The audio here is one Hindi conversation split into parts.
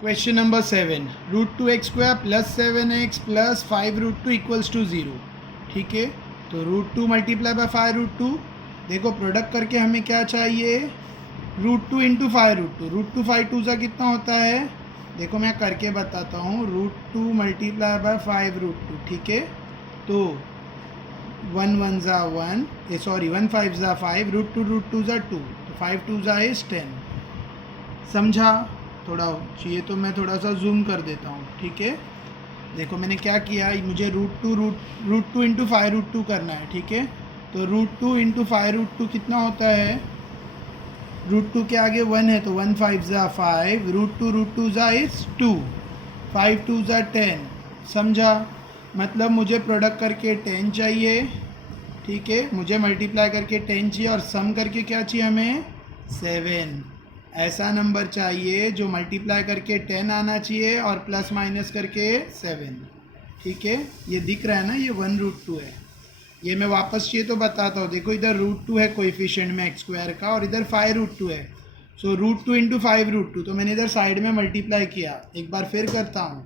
Question number 7, √2x² plus 7x plus 5√2 equals to 0। ठीक है, तो √2 मल्टीप्लाई बाय 5√2। देखो प्रोडक्ट करके हमें क्या चाहिए, √2 इंटू 5√2। √2 5 2 सा कितना होता है, देखो मैं करके बताता हूँ। √2 मल्टीप्लाई बाय 5√2। ठीक है, तो 1 1 ज़ा 1, 1 5 ज़ा 5, √2 ज़ा 2, तो 5 2 ज़ा इज 10। समझा? थोड़ा चाहिए तो मैं थोड़ा सा जूम कर देता हूँ। ठीक है, देखो मैंने क्या किया, मुझे √2 इंटू 5√2 करना है। ठीक है, तो √2 इंटू 5√2 कितना होता है, √2 के आगे 1 है तो 1 5 ज़ा 5, √2 ज़ा इज 2, 5 2 ज़ा 10। समझा? मतलब मुझे प्रोडक्ट करके 10 चाहिए। ठीक है, मुझे मल्टीप्लाई करके 10 चाहिए और सम करके क्या चाहिए हमें, 7। ऐसा नंबर चाहिए जो मल्टीप्लाई करके 10 आना चाहिए और प्लस माइनस करके 7। ठीक है, ये दिख रहा है ना, ये 1√2 है। ये मैं वापस चाहिए तो बताता हूँ। देखो इधर √2 है कोएफिशिएंट में x² का और इधर 5√2 है। सो √2 इंटू 5√2, तो मैंने इधर साइड में मल्टीप्लाई किया। एक बार फिर करता हूँ।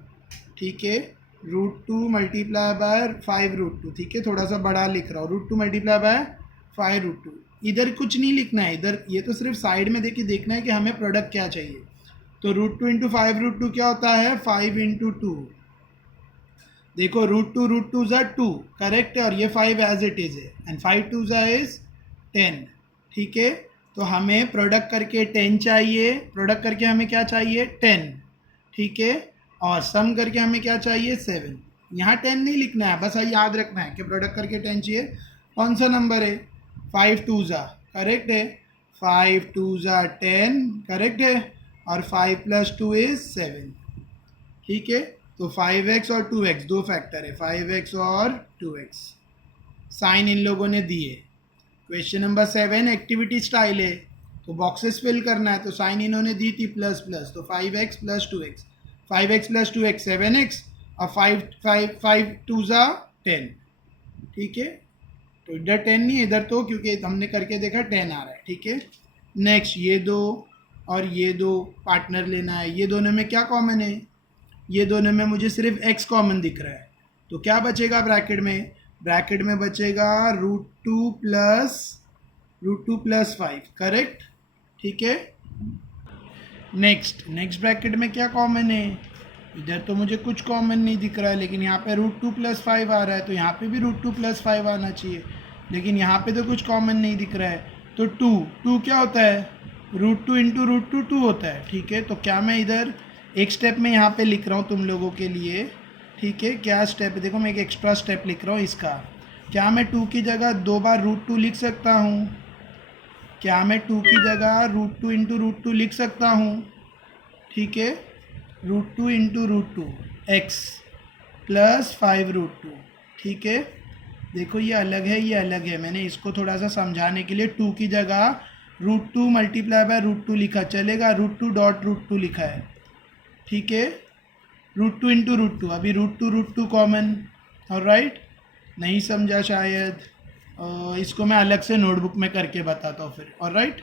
ठीक है, √2 मल्टीप्लाई बाय 5√2। ठीक है, थोड़ा सा बड़ा लिख रहा हूँ, √2 मल्टीप्लाई बाय 5√2। इधर कुछ नहीं लिखना है, इधर ये तो सिर्फ साइड में देखिए देखना है कि हमें प्रोडक्ट क्या चाहिए। तो √2 इंटू 5√2 क्या होता है, 5 इंटू 2। देखो √2 ज़ा 2 करेक्ट है और ये 5 एज इट इज़ है एंड 5 2 ज़ा इज 10। ठीक है, तो हमें प्रोडक्ट करके 10 चाहिए। प्रोडक्ट करके हमें क्या चाहिए, 10। ठीक है, और सम करके हमें क्या चाहिए, 7। यहाँ 10 नहीं लिखना है, बस याद रखना है कि प्रोडक्ट करके 10 चाहिए। कौन सा नंबर है, 5 2 ज़ा करेक्ट है, 5 2 ज़ा 10 करेक्ट है और 5 प्लस 2 इज 7। ठीक है, तो 5x और 2x दो फैक्टर है, 5x और 2x। साइन इन लोगों ने दिए। क्वेश्चन नंबर 7 एक्टिविटी स्टाइल है, तो बॉक्सेस फिल करना है। तो साइन इन्होंने दी थी प्लस प्लस, तो 5x plus 2x, 5x plus 2x 7x और 5 2 ज़ा 10। ठीक है, तो इधर 10 नहीं है, इधर तो क्योंकि हमने करके देखा 10 आ रहा है। ठीक है, नेक्स्ट ये दो और ये दो पार्टनर लेना है। ये दोनों में क्या कॉमन है, ये दोनों में मुझे सिर्फ x कॉमन दिख रहा है। तो क्या बचेगा ब्रैकेट में, ब्रैकेट में बचेगा √2 प्लस 5 करेक्ट। ठीक है, नेक्स्ट ब्रैकेट में क्या कॉमन है, इधर तो मुझे कुछ कॉमन नहीं दिख रहा है, लेकिन यहाँ पे √2 प्लस 5 आ रहा है, तो यहाँ पे भी √2 प्लस 5 आना चाहिए, लेकिन यहाँ पे तो कुछ कॉमन नहीं दिख रहा है। तो 2 क्या होता है, √2 इंटू √2 2 होता है। ठीक है, तो क्या मैं इधर एक स्टेप में यहाँ पे लिख रहा हूँ तुम लोगों के लिए। ठीक है, क्या स्टेप है, देखो मैं एक एक्स्ट्रा स्टेप लिख रहा हूँ इसका। क्या मैं 2 की जगह 2 बार √2 लिख सकता हूँ, क्या मैं 2 की जगह √2 इंटू √2 लिख सकता हूँ। ठीक है, √2 इंटू √2 x प्लस 5√2। ठीक है, देखो ये अलग है, ये अलग है। मैंने इसको थोड़ा सा समझाने के लिए 2 की जगह √2 मल्टीप्लाई बाय √2 लिखा, चलेगा, √2 डॉट √2 लिखा है। ठीक है, √2 इंटू √2, अभी √2 कॉमन। और राइट, नहीं समझा शायद, इसको मैं अलग से नोटबुक में करके बताता हूँ फिर। और राइट,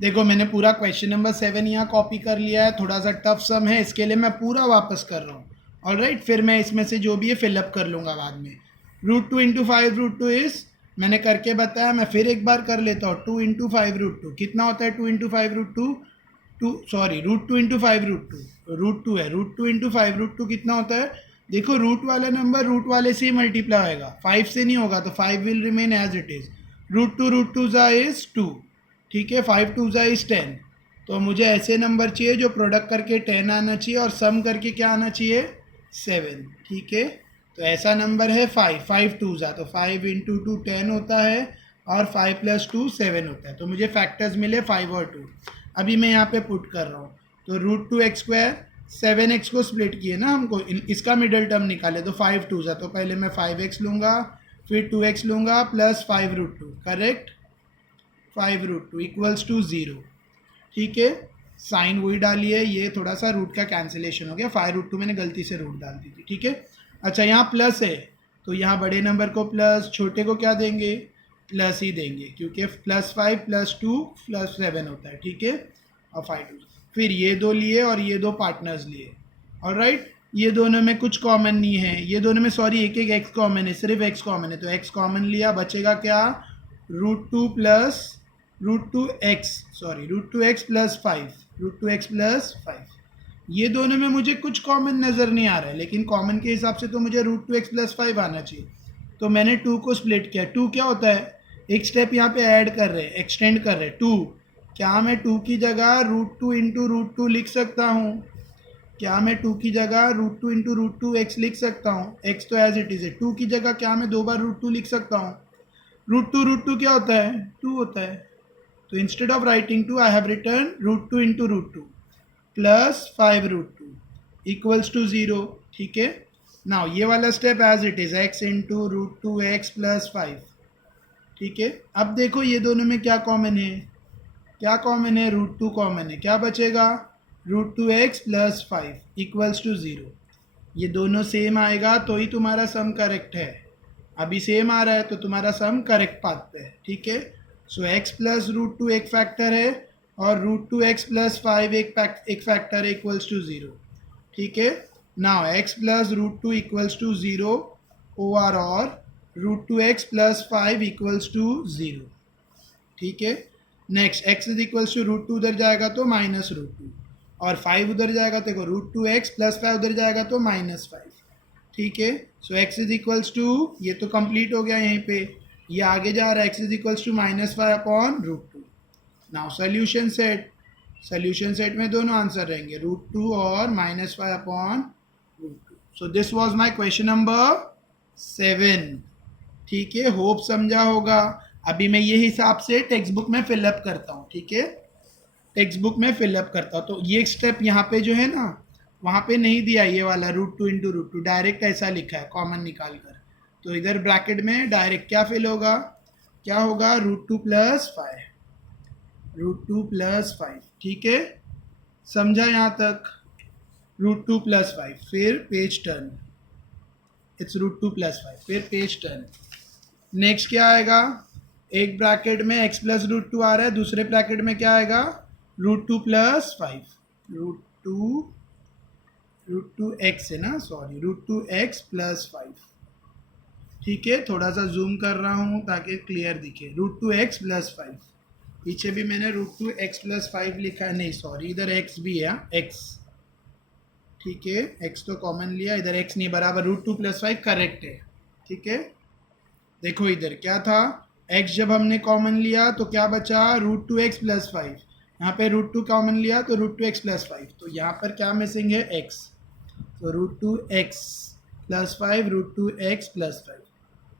देखो मैंने पूरा क्वेश्चन नंबर 7 यहाँ कॉपी कर लिया है। थोड़ा सा टफ सम है, इसके लिए मैं पूरा वापस कर रहा हूँ। और राइट, फिर मैं इसमें से जो भी है फिलअप कर लूँगा बाद में। √2 इंटू 5√2 इज, मैंने करके बताया, मैं फिर एक बार कर लेता हूँ। 2 इंटू 5√2 कितना होता है, 2 इंटू 5√2 √2 इंटू 5√2 √2 है, √2 इंटू 5√2 कितना होता है, देखो रूट वाला नंबर रूट वाले से ही मल्टीप्लाई होगा, 5 से नहीं होगा, तो 5 will remain as it is. √2 ज़ा इज 2। ठीक है, 5 2 ज़ा इज 10। तो मुझे ऐसे नंबर चाहिए जो प्रोडक्ट करके 10 आना चाहिए और सम करके क्या आना चाहिए, 7। ठीक है, तो ऐसा नंबर है 5 2 ज़ा, तो 5 इंटू 2 10 होता है और 5 प्लस 2 7 होता है। तो मुझे फैक्टर्स मिले 5 और 2। अभी मैं यहाँ पे पुट कर रहा हूँ, तो √2x², 7x को स्प्लिट किए ना हमको, इसका मिडल टर्म निकाले, तो 5 2 ज़ा, तो पहले मैं 5x लूँगा, फिर 2x लूँगा प्लस 5√2 करेक्ट, 5√2 इक्वल्स टू 0। ठीक है, साइन वही डाली है, ये थोड़ा सा रूट का कैंसिलेशन हो गया, 5√2 मैंने गलती से रूट डाल दी थी। ठीक है, अच्छा यहाँ प्लस है, तो यहाँ बड़े नंबर को प्लस, छोटे को क्या देंगे, प्लस ही देंगे, क्योंकि +5 + 2 + 7 होता है। ठीक है, और 5 2 फिर ये दो लिए और ये दो पार्टनर्स लिए। ऑलराइट, ये दोनों में कुछ कॉमन नहीं है, ये दोनों में सॉरी एक एक एक्स कॉमन है, सिर्फ एक्स कॉमन है, तो एक्स कॉमन लिया, बचेगा क्या, √2 plus √2x plus 5, √2x plus 5। ये दोनों में मुझे कुछ कॉमन नज़र नहीं आ रहा है, लेकिन कॉमन के हिसाब से तो मुझे √2x प्लस 5 आना चाहिए। तो मैंने 2 को स्प्लिट किया। 2 क्या होता है, एक स्टेप यहाँ पे ऐड कर रहे हैं, एक्सटेंड कर रहे हैं। 2 क्या मैं 2 की जगह √2 इंटू √2 लिख सकता हूँ? क्या मैं 2 की जगह √2 इंटू √2x लिख सकता हूँ? x तो एज इट इज़ है। 2 की जगह क्या मैं 2 बार √2 लिख सकता हूँ? √2 क्या होता है, 2 होता है। तो instead of writing 2 I have return √2 into √2 plus 5√2 equals to 0। ठीक है, नाउ ये वाला step as it is, x into √2x plus 5। ठीक है, अब देखो ये दोनों में क्या कॉमन है, क्या कॉमन है, √2 कॉमन है, क्या बचेगा, √2x प्लस 5 इक्वल्स टू 0। ये दोनों सेम आएगा तो ही तुम्हारा सम करेक्ट है। अभी सेम आ रहा है तो तुम्हारा सम करेक्ट पाथ पे है। ठीक है, सो x प्लस √2 एक फैक्टर है और √2x प्लस 5 एक फैक्टर है, इक्वल्स टू 0। ठीक है, now x plus √2 equals to 0 और √2x प्लस 5 इक्वल्स टू 0। ठीक है, next x is equals to √2 उधर जाएगा तो -√2 और 5 उधर जाएगा तो देखो √2x प्लस 5 उधर जाएगा तो -5। ठीक है, so x is equals to, ये तो कंप्लीट हो गया यहीं पे, ये आगे जा रहा है, x is equals to -5/√2। Now solution set, solution set में दोनों आंसर रहेंगे, √2 और -5/√2। So this was my question number 7। ठीक है, होप समझा होगा। अभी मैं ये हिसाब से टेक्स्ट बुक में फिलअप करता हूँ। ठीक है, टेक्स्ट बुक में फिलअप करता हूँ। तो ये स्टेप यहाँ पे जो है ना, वहाँ पे नहीं दिया ये वाला √2 इंटू √2, डायरेक्ट ऐसा लिखा है कॉमन निकाल कर। तो इधर ब्रैकेट में डायरेक्ट क्या फिल होगा, क्या होगा, √2 प्लस 5, √2 प्लस 5। ठीक है, समझा यहाँ तक, √2 प्लस 5, फिर पेज टर्न, इट्स √2 प्लस 5, फिर पेज टर्न। नेक्स्ट क्या आएगा, एक ब्रैकेट में x प्लस √2 आ रहा है, दूसरे ब्रैकेट में क्या आएगा, √2 प्लस 5, √2x है ना, सॉरी √2x प्लस 5। ठीक है, थोड़ा सा जूम कर रहा हूँ ताकि क्लियर दिखे, √2x प्लस 5। पीछे भी मैंने √2x प्लस 5 लिखा है, नहीं सॉरी इधर x भी है, x। ठीक है, x तो कॉमन लिया, इधर x नहीं, बराबर √2 प्लस 5 करेक्ट है। ठीक है, देखो इधर क्या था, x जब हमने कॉमन लिया तो क्या बचा, √2x प्लस 5। यहाँ पे √2 कॉमन लिया तो √2x प्लस 5, तो यहाँ पर क्या मिसिंग है, x। तो √2x प्लस 5, √2x प्लस 5।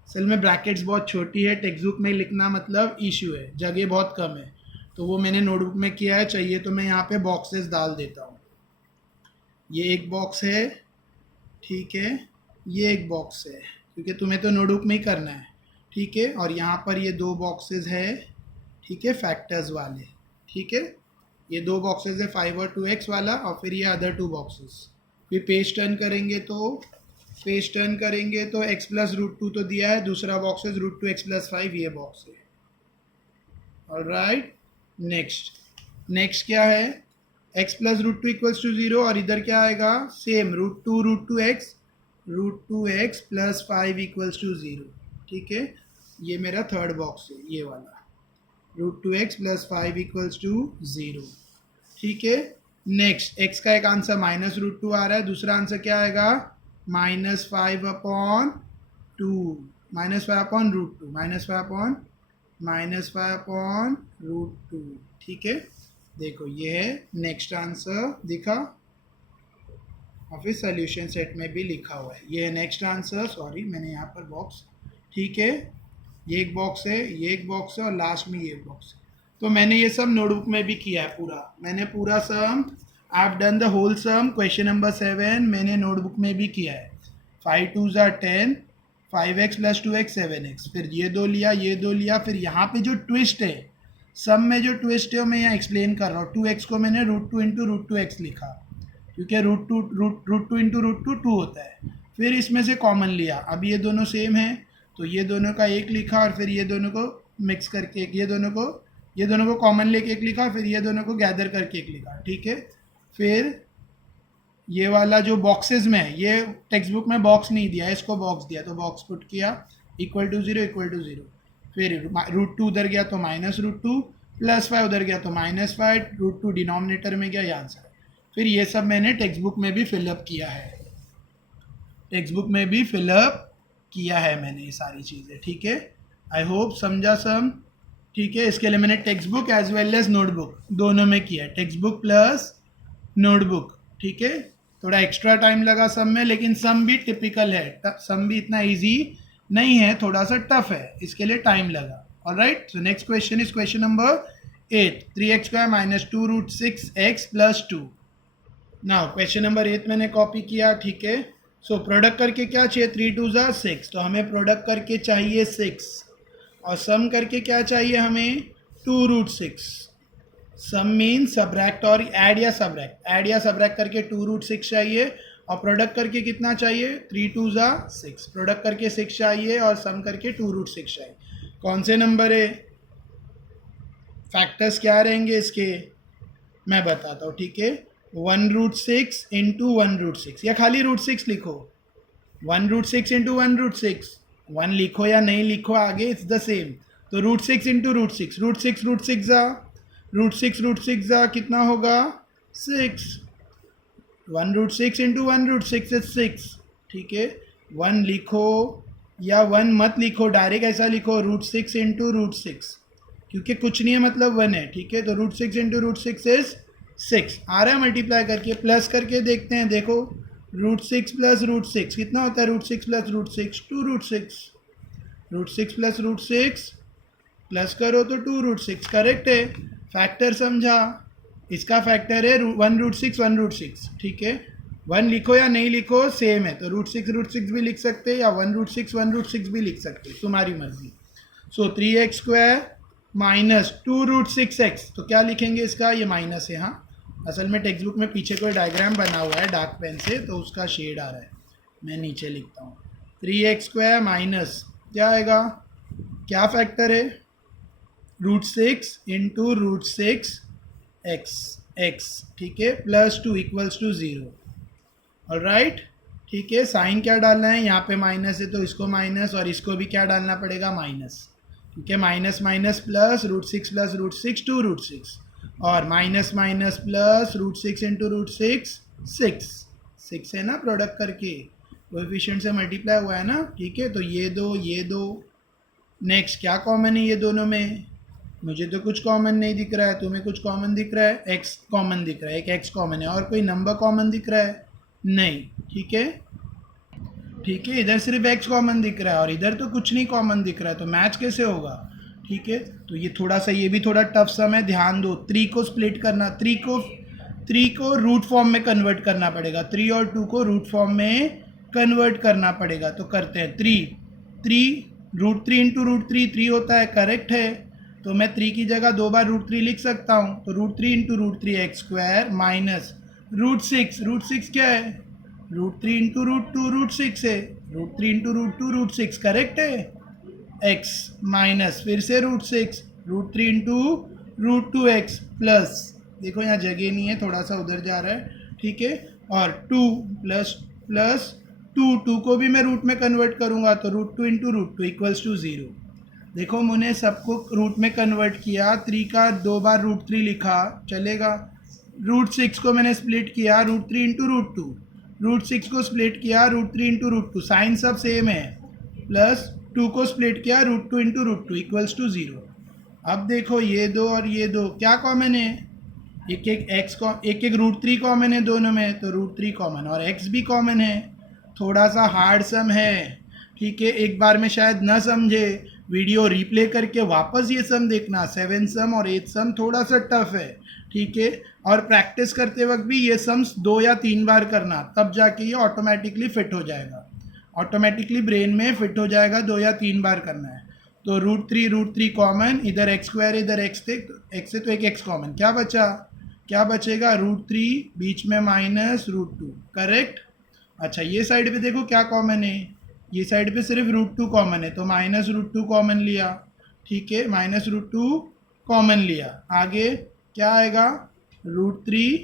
असल में ब्रैकेट्स बहुत छोटी है, टेक्स्ट बुक में लिखना मतलब इशू है, जगह बहुत कम है, तो वो मैंने नोटबुक में किया है। चाहिए तो मैं यहाँ पे बॉक्सेस डाल देता हूँ। ये एक बॉक्स है, ठीक है, ये एक बॉक्स है, क्योंकि तुम्हें तो नोटबुक में ही करना है। ठीक है, और यहाँ पर ये 2 बॉक्सेस है, ठीक है, फैक्टर्स वाले। ठीक है, ये 2 बॉक्सेस है, 5 और 2x वाला, और फिर ये अदर 2 बॉक्सेस। फिर पेज टर्न करेंगे तो x प्लस √2 तो दिया है, दूसरा बॉक्स है √2x प्लस 5, ये बॉक्स है। ऑलराइट, नेक्स्ट क्या है, x प्लस √2 इक्वल्स टू 0, और इधर क्या आएगा, same √2x plus 5 equals to 0। ठीक है, ये मेरा थर्ड बॉक्स है, ये वाला, √2x प्लस 5 इक्वल्स टू 0। ठीक है, नेक्स्ट x का एक आंसर -√2 आ रहा है, दूसरा आंसर क्या आएगा, -5/2, -5/√2। ठीक है, देखो ये है नेक्स्ट आंसर, दिखा, और फिर सोल्यूशन सेट में भी लिखा हुआ है, ये है नेक्स्ट आंसर। सॉरी मैंने यहाँ पर बॉक्स, ठीक है, ये एक बॉक्स है, ये एक बॉक्स है, और लास्ट में ये बॉक्स है। तो मैंने ये सब नोटबुक में भी किया है, मैंने पूरा sum, I have done the whole sum, question number 7 मैंने नोटबुक में भी किया है। 5 2 10, 5x प्लस 2x 7x, फिर ये दो लिया, फिर यहाँ पे जो ट्विस्ट है, सम में जो ट्विस्ट है वो मैं यहाँ एक्सप्लेन कर रहा हूँ। 2x को मैंने √2 इंटू √2x लिखा, क्योंकि √2 इंटू √2 2 होता है। फिर इसमें से कॉमन लिया, अब ये दोनों सेम है तो ये दोनों का एक लिखा, और फिर ये दोनों को मिक्स करके ये दोनों को ये दोनों को कॉमन लेके एक लिखा, फिर ये दोनों को गैदर करके एक लिखा, ठीक है। फिर ये वाला जो बॉक्सेस में है, ये टेक्स्ट बुक में बॉक्स नहीं दिया है, इसको बॉक्स दिया, तो बॉक्स पुट किया, इक्वल टू ज़ीरो। फिर √2 उधर गया तो -√2, +5 उधर गया तो -5, √2 डिनोमिनेटर में गया, ये आंसर है। फिर ये सब मैंने टेक्स्ट बुक में भी फिलअप किया है, टेक्स्ट बुक में भी फिलअप किया है मैंने ये सारी चीज़ें, ठीक है। आई होप समझा सम, ठीक है। इसके लिए मैंने text book as well as notebook दोनों में किया है, टेक्स्ट बुक प्लस नोटबुक, ठीक है। थोड़ा एक्स्ट्रा टाइम लगा सम में, लेकिन सम भी टिपिकल है, सम भी इतना इजी नहीं है, थोड़ा सा टफ है, इसके लिए टाइम लगा। Alright, so next question is question number 8, 3x² - 2√6x + 2। Now question number 8 मैंने कॉपी किया, ठीक है। सो प्रोडक्ट करके क्या चाहिए, 3 2 ज़ा 6, तो हमें प्रोडक्ट करके चाहिए 6, और सम करके क्या चाहिए हमें, 2√6। सम मीन सब्रैक्ट और ऐड या सब्रैक्ट करके 2√6 चाहिए, और प्रोडक्ट करके कितना चाहिए, 3 2 ज़ा 6, प्रोडक्ट करके 6 चाहिए और सम करके 2√6 चाहिए। कौन से नंबर है, फैक्टर्स क्या रहेंगे इसके, मैं बताता हूँ, ठीक है। 1√6 इंटू 1√6, या खाली √6 लिखो, 1√6 इंटू 1√6, 1 लिखो या नहीं लिखो आगे, इट्स द सेम। तो √6 इंटू √6, √6 ज़ा कितना होगा, 6, 1√6 इंटू 1√6 इज 6, ठीक है। 1 लिखो या 1 मत लिखो, डायरेक्ट ऐसा लिखो, √6 इंटू √6, क्योंकि कुछ नहीं है मतलब 1 है, ठीक है। तो √6 इंटू √6 इज 6, आ रहा है मल्टीप्लाई करके, प्लस करके देखते हैं, देखो √6 प्लस √6 कितना होता है, √6 प्लस √6 2√6, √6 प्लस √6 प्लस करो तो 2√6, करेक्ट है। फैक्टर समझा, इसका फैक्टर है 1√6, ठीक है। 1 लिखो या नहीं लिखो सेम है, तो √6 भी लिख सकते हैं, या 1√6 भी लिख सकते हैं, तुम्हारी मर्जी। सो 3x² - 2√6x, तो क्या लिखेंगे इसका, ये माइनस है, हाँ असल में टेक्स्ट बुक में पीछे कोई डायग्राम बना हुआ है डार्क पेन से, तो उसका शेड आ रहा है, मैं नीचे लिखता हूँ। 3x² माइनस क्या आएगा, क्या फैक्टर है, √6 इंटू √6 x, ठीक है, +2 = 0। ऑलराइट, ठीक है। साइन क्या डालना है, यहाँ पे माइनस है तो इसको माइनस, और इसको भी क्या डालना पड़ेगा, माइनस, क्योंकि माइनस माइनस प्लस √6 प्लस √6 2√6, और माइनस माइनस प्लस √6 इंटू √6 6 है ना, प्रोडक्ट करके कोएफिशिएंट से मल्टीप्लाई हुआ है ना, ठीक है। तो ये दो नेक्स्ट क्या कॉमन है ये दोनों में, मुझे तो कुछ कॉमन नहीं दिख रहा है, तुम्हें कुछ कॉमन दिख रहा है, x कॉमन दिख रहा है, एक x कॉमन है, और कोई नंबर कॉमन दिख रहा है नहीं, ठीक है, ठीक है। इधर सिर्फ x कॉमन दिख रहा है और इधर तो कुछ नहीं कॉमन दिख रहा है, तो मैच कैसे होगा, ठीक है। तो ये थोड़ा सा, ये भी थोड़ा टफ सम है, ध्यान दो। 3 को स्प्लिट करना, 3 को रूट फॉर्म में कन्वर्ट करना पड़ेगा, 3 और 2 को रूट फॉर्म में कन्वर्ट करना पड़ेगा, तो करते हैं। 3 √3 इंटू √3 3 होता है, करेक्ट है। तो मैं 3 की जगह 2 बार √3 लिख सकता हूँ, तो √3 इंटू √3 x² माइनस √6 क्या है, √3 इंटू √2 √6 है, √3 इंटू √2 √6, करेक्ट है, x माइनस फिर से √6 √3 इंटू √2x प्लस, देखो यहाँ जगह नहीं है, थोड़ा सा उधर जा रहा है, ठीक है, और 2 प्लस 2 को भी मैं रूट में कन्वर्ट करूँगा, तो √2 इंटू √2 = 0। देखो मैंने सबको रूट में कन्वर्ट किया, 3 का 2 बार √3 लिखा, चलेगा। √6 को मैंने स्प्लिट किया, √3 इंटू √2, √6 को स्प्लिट किया, √3 इंटू √2, साइन सब सेम है, प्लस 2 को स्प्लिट किया, √2 इंटू √2 = 0। अब देखो ये दो और ये दो क्या कॉमन है, एक √3 कॉमन है दोनों में, तो √3 कॉमन, और x भी कॉमन है। थोड़ा सा हार्ड सम है, ठीक है, एक बार में शायद न समझे, वीडियो रिप्ले करके वापस ये सम देखना, 7 सम और 8 सम थोड़ा सा टफ है, ठीक है, और प्रैक्टिस करते वक्त भी ये सम्स 2 या 3 बार करना, तब जाके ये ऑटोमेटिकली फिट हो जाएगा, ऑटोमेटिकली ब्रेन में फिट हो जाएगा, 2 या 3 बार करना है। तो √3 कॉमन, इधर x² इधर x है तो एक x कॉमन, क्या बचेगा, √3 बीच में माइनस √2, करेक्ट। अच्छा ये साइड पे देखो क्या कॉमन है, ये साइड पे सिर्फ √2 कॉमन है, तो माइनस √2 कॉमन लिया, ठीक है, माइनस √2 कॉमन लिया, आगे क्या आएगा √3।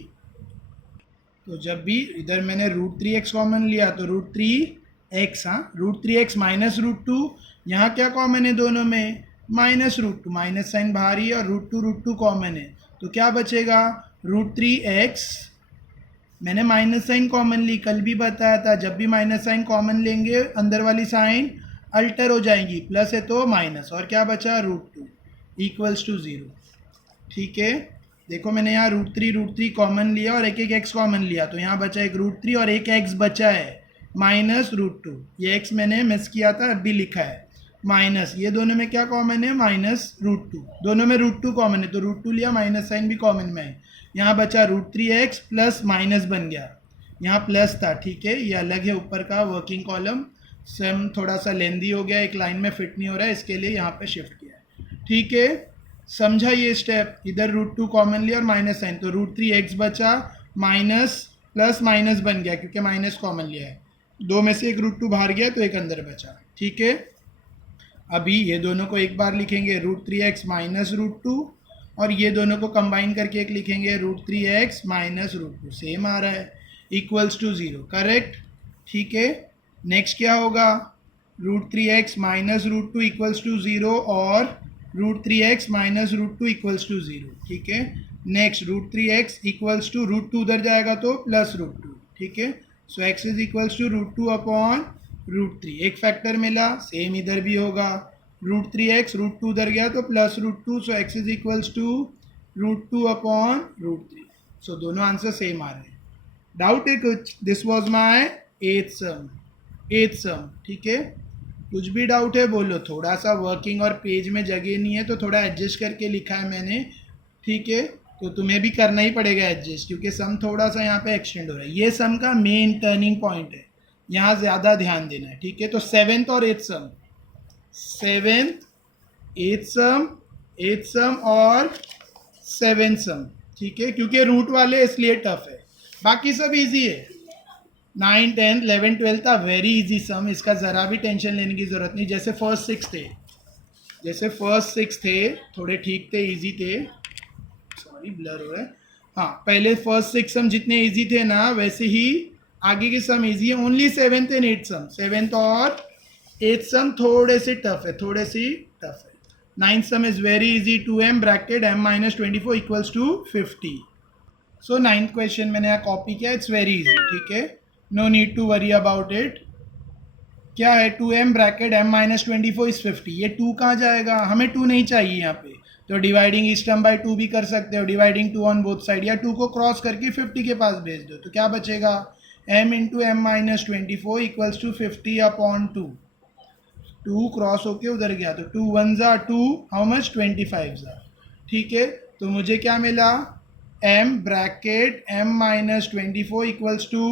तो जब भी इधर मैंने √3x कॉमन लिया तो √3x, हाँ √3x माइनस √2, यहाँ क्या कॉमन है दोनों में -√2, माइनस साइन बाहर ही है और √2 कॉमन है, तो क्या बचेगा √3x। मैंने माइनस साइन कॉमन ली, कल भी बताया था जब भी माइनस साइन कॉमन लेंगे अंदर वाली साइन अल्टर हो जाएंगी, प्लस है तो माइनस, और क्या बचा √2 इक्वल्स टू 0। ठीक है, देखो मैंने यहाँ √3 कॉमन लिया और एक x कॉमन लिया, तो यहाँ बचा एक √3 और एक x बचा है -√2। ये x मैंने मिस किया था, अब भी लिखा है माइनस, ये दोनों में क्या कॉमन है -√2, दोनों में √2 कॉमन है तो √2 लिया, माइनस साइन भी कॉमन में है। यहाँ बचा √3x प्लस माइनस बन गया, यहाँ प्लस था। ठीक है, ये अलग है ऊपर का वर्किंग कॉलम, सम थोड़ा सा लेंदी हो गया, एक लाइन में फिट नहीं हो रहा है, इसके लिए यहाँ पे शिफ्ट किया है। ठीक है, समझा ये स्टेप। इधर √2 कॉमन लिया और माइनस साइन, तो √3x बचा, माइनस प्लस माइनस बन गया क्योंकि माइनस कॉमन लिया है, दो में से एक √2 बाहर गया तो एक अंदर बचा। ठीक है, अभी ये दोनों को एक बार लिखेंगे √3x माइनस √2, और ये दोनों को कंबाइन करके एक लिखेंगे √3x माइनस √2, सेम आ रहा है, इक्वल्स टू 0, करेक्ट। ठीक है, नेक्स्ट क्या होगा √3x माइनस √2 इक्वल्स टू 0 और √3x माइनस √2 इक्वल्स टू 0। ठीक है, नेक्स्ट √3x इक्वल्स टू √2 उधर जाएगा तो प्लस √2। ठीक है, so x is equals to √2 upon √3, एक फैक्टर मिला, सेम इधर भी होगा √3x, √2 उधर गया तो plus √2, so x is equals to √2 upon √3। So दोनों आंसर सेम आ रहे हैं। डाउट है कुछ? दिस वॉज माई एथ सम। ठीक है, कुछ भी डाउट है बोलो, थोड़ा सा वर्किंग और पेज में जगह नहीं है तो थोड़ा एडजस्ट करके लिखा है मैंने। ठीक है, तो तुम्हें भी करना ही पड़ेगा एडजस्ट, क्योंकि सम थोड़ा सा यहाँ पे एक्सटेंड हो रहा है, ये सम का मेन टर्निंग पॉइंट है, यहाँ ज़्यादा ध्यान देना है। ठीक है, तो 7th और 8th सम, 7th 8th सम और 7th सम। ठीक है, क्योंकि रूट वाले इसलिए टफ है, बाकी सब इजी है। 9, 10, 11, 12 था वेरी इजी सम, इसका ज़रा भी टेंशन लेने की ज़रूरत नहीं। जैसे फर्स्ट सिक्स थे थोड़े ठीक थे, इजी थे, सॉरी ब्लर हो रहा है। हाँ, पहले फर्स्ट 6 सम जितने इजी थे ना, वैसे ही आगे के सम इजी है। Only 7th and 8th sum, 7th और 8th सम थोड़े से टफ है, 9th sum is very easy, 2m bracket m minus 24 equals to 50। So 9th question मैंने यहाँ कॉपी किया, इट्स वेरी इजी। ठीक है, no need to worry about it. क्या है 2m bracket m minus 24 is 50, ये 2 कहाँ जाएगा, हमें 2 नहीं चाहिए यहाँ पे, तो डिवाइडिंग इस टर्म बाय 2 भी कर सकते हो, डिवाइडिंग 2 ऑन बोथ साइड, या 2 को क्रॉस करके 50 के पास भेज दो, तो क्या बचेगा m into M minus 24 equals to 50 upon 2, 2 cross होके उधर गया तो 2 1 ज़ा 2, हाउ मच 25 ज़ा। ठीक है, तो मुझे क्या मिला m bracket m minus 24 equals to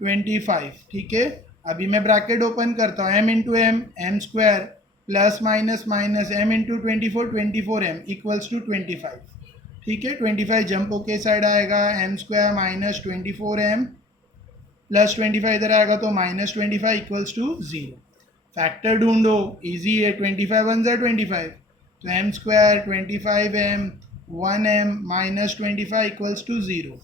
25। ठीक है, अभी मैं ब्रैकेट ओपन करता हूँ, m into M square plus minus minus m into 24m equals to 25। ठीक है, 25 जंप होके साइड आएगा, m square minus 24m plus 25 इधर आएगा तो माइनस 25 इक्वल्स टू 0। फैक्टर ढूंढो, इजी है, 25 1 ज़ा 25, तो m square 25m 1m minus 25 equals to 0।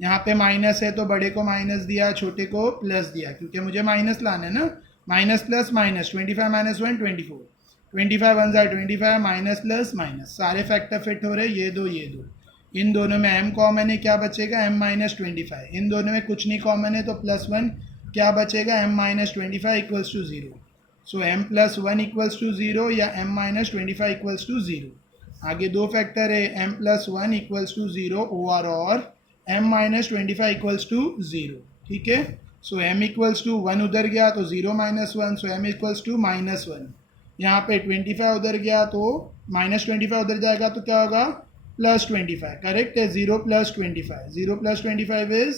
यहाँ पे माइनस है तो बड़े को माइनस दिया, छोटे को प्लस दिया, क्योंकि मुझे माइनस लाना है ना, माइनस प्लस माइनस, 25 माइनस 1 24, 25 1 ज़ा 25 माइनस प्लस माइनस, सारे फैक्टर फिट हो रहे, ये दो, इन दोनों में m कॉमन है, क्या बचेगा m माइनस 25, इन दोनों में कुछ नहीं कॉमन है तो +1, क्या बचेगा m minus 25 equals to 0। So m plus 1 equals to 0 या m माइनस 25 इक्वल्स टू 0। आगे दो फैक्टर है, m plus 1 equals to 0 over और m माइनस 25 इक्वल्स टू 0। ठीक है, सो m इक्वल्स टू 1 उधर गया तो 0 minus 1, so m equals to -1। यहाँ पे 25 उधर गया तो -25 उधर जाएगा तो क्या होगा +25, करेक्ट है, 0 प्लस 25, 0 प्लस 25 इज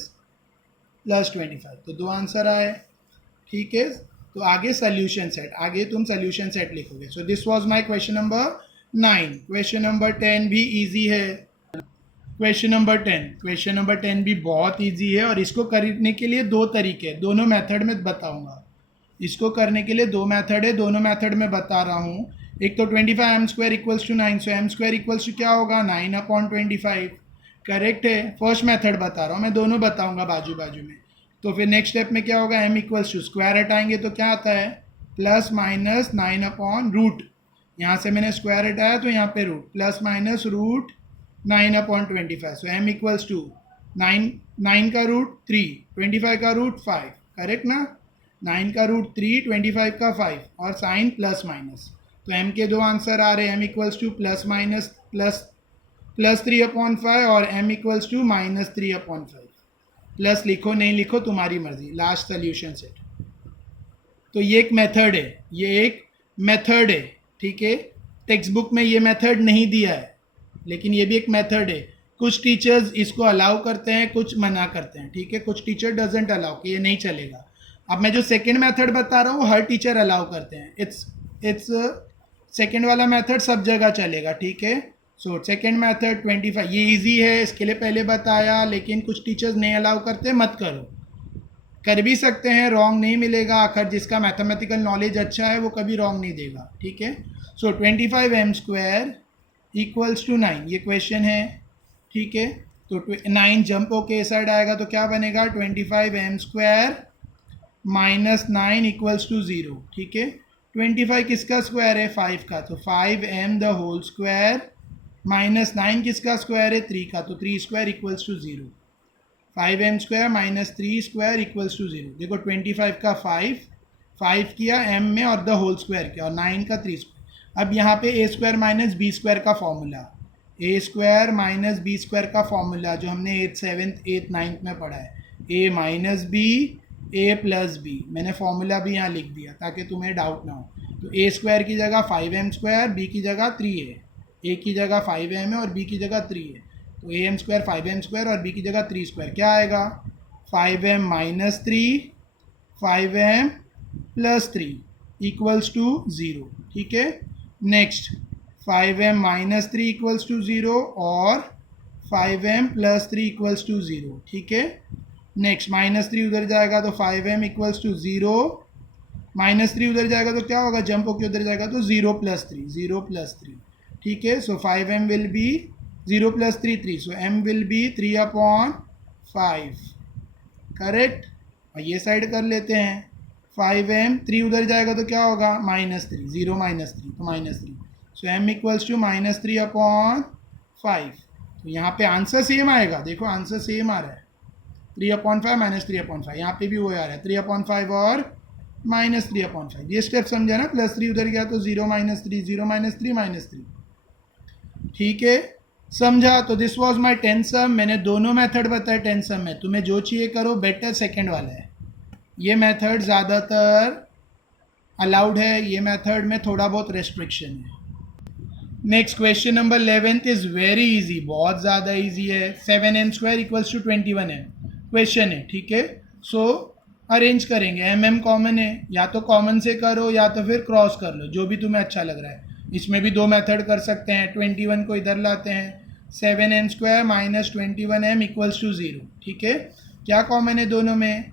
+25, तो दो आंसर आए। ठीक है, तो आगे सोल्यूशन सेट, आगे तुम सोल्यूशन सेट लिखोगे। सो this was my question number 9। Question number 10 भी इजी है। क्वेश्चन नंबर 10 भी बहुत इजी है, और इसको करने के लिए दो तरीके, दोनों मेथड में बताऊंगा। इसको करने के लिए दो मेथड है, दोनों मेथड में बता रहा हूँ। एक तो 25 M square equals to 9, so M square equals to क्या होगा 9/25। करेक्ट है। फर्स्ट मेथड बता रहा हूँ मैं, दोनों बताऊंगा बाजू बाजू में। तो फिर नेक्स्ट स्टेप में क्या होगा, एम इक्वल्स टू स्क्वायर हटाएंगे तो क्या आता है प्लस माइनस 9/रूट, यहाँ से मैंने स्क्वायर हटाया तो यहाँ पे root, plus minus root 9/25। So M equals to 9 का रूट 3, 25 का रूट 5, करेक्ट ना। 9 का रूट 3, 25 का 5 और साइन प्लस माइनस, तो एम के दो आंसर आ रहे हैं। M equals to plus minus plus 3/5 और एम इक्वल्स टू -3/5। प्लस लिखो नहीं लिखो तुम्हारी मर्जी। Last solution set. तो ये एक मेथड है, ये एक मेथड है, ठीक है। टेक्स्ट बुक में ये मेथड नहीं दिया है, लेकिन ये भी एक मेथड है। कुछ टीचर्स इसको अलाउ करते हैं, कुछ मना करते हैं, ठीक है। कुछ टीचर डजेंट अलाउ कि ये नहीं चलेगा। अब मैं जो सेकंड मेथड बता रहा हूँ वो हर टीचर अलाउ करते हैं। इट्स सेकंड वाला मेथड सब जगह चलेगा, ठीक है। सो सेकंड मेथड 25, ये इजी है, इसके लिए पहले बताया, लेकिन कुछ टीचर्स नहीं अलाउ करते, मत करो। कर भी सकते हैं, रॉन्ग नहीं मिलेगा। आखिर जिसका मैथमेटिकल नॉलेज अच्छा है वो कभी रॉन्ग नहीं देगा, ठीक है। सो 25 एम स्क्वायर इक्वल्स टू 9, ये क्वेश्चन है, ठीक है। तो 9 जंप होके साइड आएगा तो क्या बनेगा 25 M square minus 9 equals to 0, ठीक है। 25 किसका स्क्वायर है 5 का, तो 5m the whole square minus 9 किसका स्क्वायर है 3 का, तो 3 square equals to 0। 5m square minus 3 square equals to 0। देखो 25 का 5 किया m में और द होल स्क्वायर किया और 9 का 3 स्क्वायर। अब यहाँ पे a square minus B square का formula, a square minus B square का फॉर्मूला जो हमने 8th 7th 8th 9th में पढ़ा है, a minus B a plus B. मैंने फॉर्मूला भी यहाँ लिख दिया ताकि तुम्हें डाउट ना हो। तो a स्क्वायर की जगह 5m स्क्वायर, b की जगह 3 है, a की जगह 5m है और b की जगह 3 है। तो am स्क्वायर 5m स्क्वायर और b की जगह 3 स्क्वायर, क्या आएगा 5m minus 3 5m plus 3 equals to 0, ठीक है। Next 5m minus 3 equals to 0 और 5m प्लस 3 इक्वल्स टू 0, ठीक है। नेक्स्ट -3 उधर जाएगा तो 5m इक्वल्स टू 0, -3 उधर जाएगा तो क्या होगा जंप होके उधर जाएगा तो 0 प्लस 3, ठीक है। सो 5m will be 0 plus 3 3, so m will be 3/5, correct. और ये साइड कर लेते हैं 5m, 3 उधर जाएगा तो क्या होगा -3, 0 -3 तो -3, सो m इक्वल्स टू -3/5। तो यहाँ पे आंसर सेम आएगा, देखो आंसर सेम आ रहा है 3/5 -3/5, यहाँ पे भी वो आ रहा है 3/5 और -3/5। ये स्टेप समझा ना, +3 उधर गया तो 0 -3 0 -3 -3, ठीक है, समझा। तो दिस वाज माय 10 सम। मैंने दोनों मेथड बताए 10 सम में, तुम्हें जो चाहिए करो, बेटर सेकंड वाला है। ये मेथड ज़्यादातर अलाउड है, ये मेथड में थोड़ा बहुत रेस्ट्रिक्शन है। Next question number 11th is very easy, बहुत ज़्यादा इजी है। 7m square equals to 21m question है, ठीक है। सो अरेंज करेंगे, mm कॉमन है, या तो कॉमन से करो या तो फिर क्रॉस कर लो, जो भी तुम्हें अच्छा लग रहा है। इसमें भी दो मेथड कर सकते हैं। 21 को इधर लाते हैं, 7m square minus 21m equals to 0, ठीक है। क्या कॉमन है दोनों में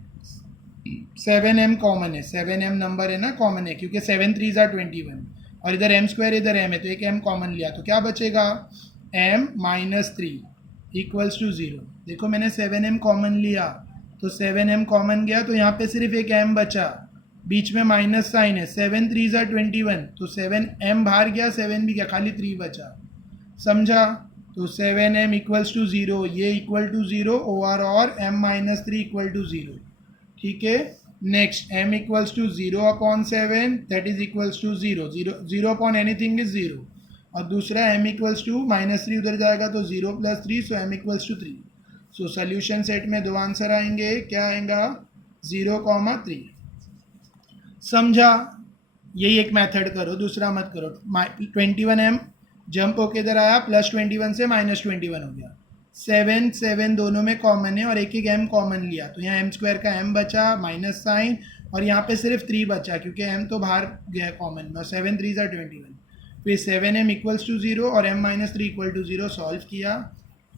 7m कॉमन है, 7m नंबर है ना कॉमन है, क्योंकि 7 3s are 21 और इधर m स्क्वायर इधर m है तो एक m कॉमन लिया तो क्या बचेगा m -3 इक्वल्स टू 0। देखो मैंने 7m कॉमन लिया तो 7m कॉमन गया तो यहाँ पे सिर्फ एक m बचा, बीच में माइनस साइन है, 7 3s are 21 तो 7m बाहर गया, 7 भी गया, खाली 3 बचा, समझा। तो 7m इक्वल्स टू 0, ये इक्वल टू 0 और m -3 इक्वल टू 0, ठीक है। Next m equals to 0/7 that is equals to 0 upon anything is 0, और दूसरा m इक्वल्स टू -3 उधर जाएगा तो 0 + 3, so m equals to 3। So solution set में दो आंसर आएंगे, क्या आएगा 0,3, समझा। यही एक मेथड करो, दूसरा मत करो। 21m जंप होके इधर आया, +21 से -21 हो गया, 7 7 दोनों में कॉमन है और एक एक m कॉमन लिया तो यहाँ m स्क्वायर का m बचा माइनस साइन, और यहाँ पे सिर्फ 3 बचा क्योंकि m तो बाहर गया कॉमन में, और 7 3s are 21। फिर 7m इक्वल्स टू 0 और m -3 इक्वल टू 0 सॉल्व किया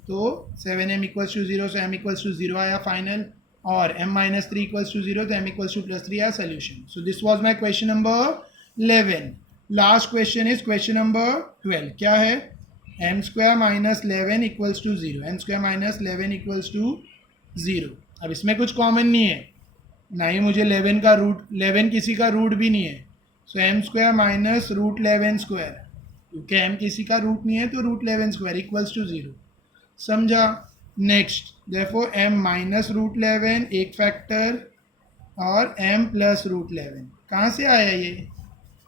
तो 7m equals to 0, so m equals to 0 आया फाइनल, और m -3 इक्वल्स टू 0 तो m इक्वल्स टू +3 आया solution. So this was my question number 11। Last question is question number 12. क्या है? M square minus 11 equals to 0. M square minus 11 equals to 0. अब इसमें कुछ कॉमन नहीं है, ना ही मुझे 11 का रूट, 11 किसी का रूट भी नहीं है. So M square minus root 11 square, क्योंकि एम किसी का रूट नहीं है तो रूट 11 स्क्वायर इक्वल्स टू 0. समझा? Next, therefore M minus root 11 एक फैक्टर और एम प्लस रूट 11. कहाँ से आया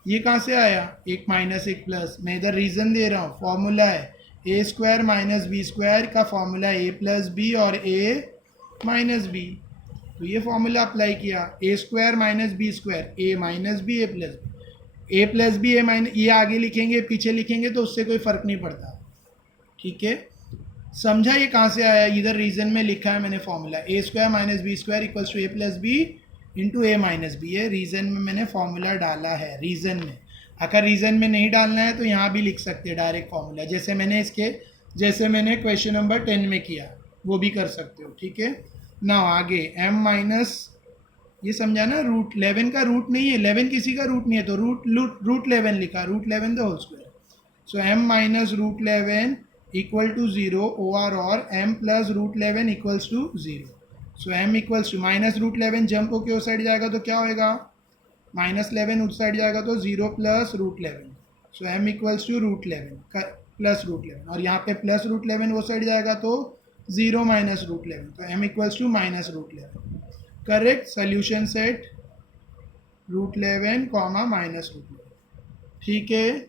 ये कहाँ से आया? एक माइनस एक प्लस. मैं इधर रीज़न दे रहा हूँ, फॉर्मूला है ए स्क्वायर माइनस बी स्क्वायर का फॉर्मूला ए प्लस बी और ए माइनस बी. तो ये फॉर्मूला अप्लाई किया, ए स्क्वायर माइनस बी स्क्वायर, ए माइनस बी ए प्लस बी. ए प्लस बी ए माइनस, ये आगे लिखेंगे पीछे लिखेंगे तो उससे कोई फ़र्क नहीं पड़ता. ठीक है, समझा ये कहाँ से आया? इधर रीजन में लिखा है मैंने formula, A square minus B square equals to A plus B into A minus B. ये रीजन में मैंने फॉर्मूला डाला है, रीजन में. अगर रीजन में नहीं डालना है तो यहाँ भी लिख सकते हैं डायरेक्ट फॉर्मूला, जैसे मैंने क्वेश्चन नंबर 10 में किया, वो भी कर सकते हो. ठीक है ना? आगे एम माइनस, ये समझा ना, रूट 11 का रूट नहीं है, 11 किसी का रूट नहीं है तो रूट 11 लिखा, root 11 the whole square. So M minus root 11 equal to 0 OR और m plus root 11 equals to 0. So m equals to minus root 11 jump होके उस साइड जाएगा तो क्या होएगा? माइनस 11 उस साइड जाएगा तो 0 plus root 11. So m equals to root 11 plus root 11, और यहाँ पे प्लस रूट 11 वो साइड जाएगा तो 0 माइनस रूट 11. तो m equals to minus root 11. Correct solution set root 11 comma minus root 11. ठीक है,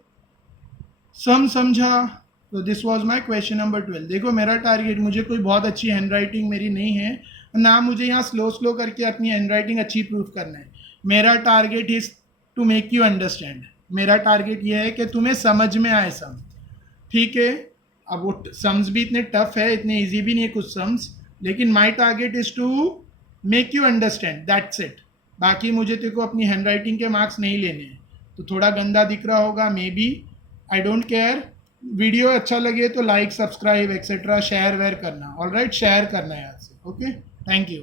समझा? तो this was my question number 12. देखो मेरा टारगेट, मुझे कोई बहुत अच्छी हैंड राइटिंग मेरी नहीं है, ना मुझे यहाँ स्लो करके अपनी हैंड राइटिंग अच्छी प्रूफ करना है. मेरा target is to make you understand. मेरा टारगेट ये है कि तुम्हें समझ में आए सम. ठीक है, अब वो सम्स भी इतने टफ है, इतने ईजी भी नहीं है कुछ सम्स, लेकिन my target is to make you understand, that's it. बाकी मुझे तेरे को अपनी हैंड राइटिंग के मार्क्स नहीं लेने हैं. तो थोड़ा गंदा दिख रहा होगा maybe, I don't care. Video अच्छा लगे तो लाइक सब्सक्राइब एक्सेट्रा शेयर वेयर करना. ऑलराइट, शेयर करना है याद से. Okay, thank you.